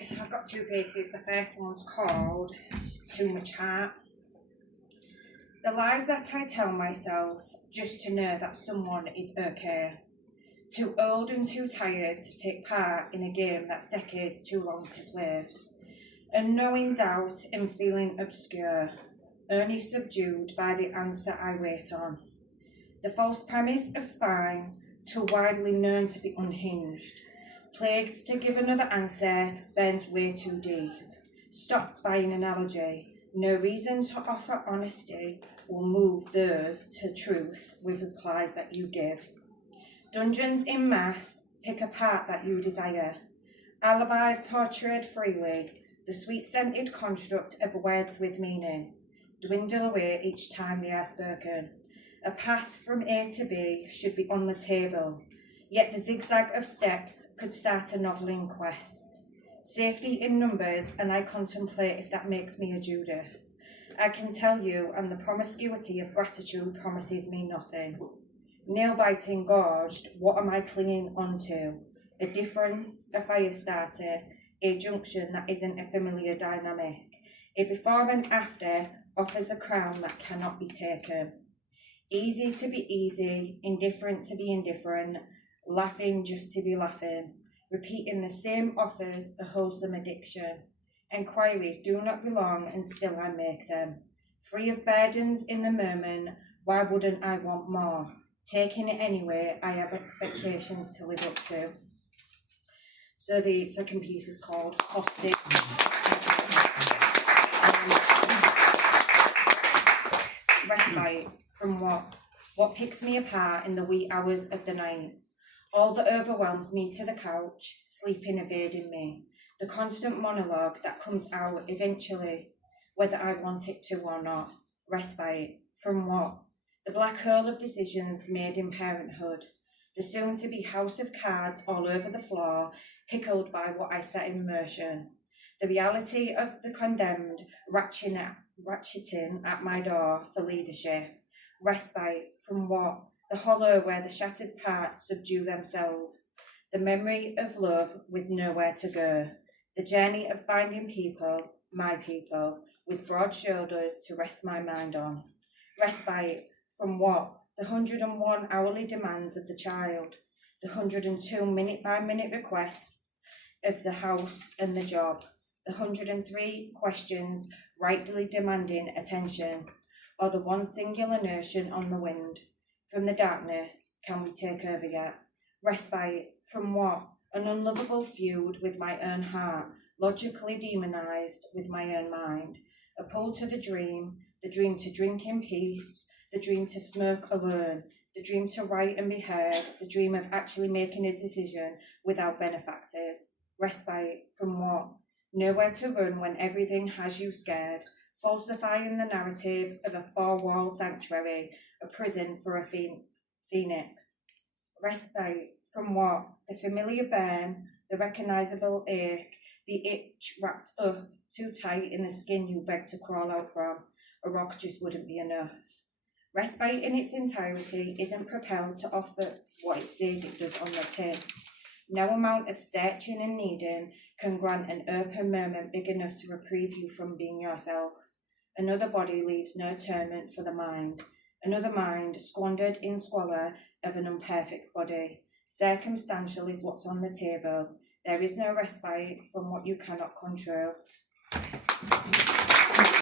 Right, so I've got two pieces. The first one's called Too Much Heart. The lies that I tell myself just to know that someone is okay. Too old and too tired to take part in a game that's decades too long to play. And knowing doubt and feeling obscure, only subdued by the answer I wait on. The false premise of fine, too widely known to be unhinged. Plagued to give another answer, burns way too deep. Stopped by an analogy, no reason to offer honesty will move those to truth with replies that you give. Dungeons in mass, pick a part that you desire. Alibis portrayed freely, the sweet-scented construct of words with meaning, dwindle away each time they are spoken. A path from A to B should be on the table, yet the zigzag of steps could start a novelling quest. Safety in numbers, and I contemplate if that makes me a Judas. I can tell you, and the promiscuity of gratitude promises me nothing. Nail-biting gorged, what am I clinging onto? A difference, a fire starter, a junction that isn't a familiar dynamic. A before and after offers a crown that cannot be taken. Easy to be easy, indifferent to be indifferent, laughing just to be laughing, repeating the same offers a wholesome addiction. Enquiries do not belong and still I make them. Free of burdens in the moment, why wouldn't I want more? Taking it anyway, I have expectations to live up to. So the second piece is called Hostage. Respite from what? What picks me apart in the wee hours of the night? All that overwhelms me to the couch, sleeping evading me. The constant monologue that comes out eventually, whether I want it to or not. Respite from what? The black hole of decisions made in parenthood. The soon-to-be house of cards all over the floor, pickled by what I set in motion. The reality of the condemned ratcheting at my door for leadership. Respite from what? The hollow where the shattered parts subdue themselves. The memory of love with nowhere to go. The journey of finding people, my people, with broad shoulders to rest my mind on. Respite from what? The 101 hourly demands of the child. The 102 minute-by-minute requests of the house and the job. The 103 questions rightly demanding attention. Or the one singular notion on the wind. From the darkness, can we take over yet? Respite from what? An unlovable feud with my own heart, logically demonized with my own mind. A pull to the dream to drink in peace, the dream to smoke alone, the dream to write and be heard, the dream of actually making a decision without benefactors. Respite from what? Nowhere to run when everything has you scared, falsifying the narrative of a four-wall sanctuary, a prison for a phoenix. Respite from what? The familiar burn, the recognisable ache, the itch wrapped up too tight in the skin you beg to crawl out from. A rock just wouldn't be enough. Respite in its entirety isn't propelled to offer what it says it does on the tin. No amount of searching and needing can grant an open moment big enough to reprieve you from being yourself. Another body leaves no atonement for the mind. Another mind squandered in squalor of an imperfect body. Circumstantial is what's on the table. There is no respite from what you cannot control.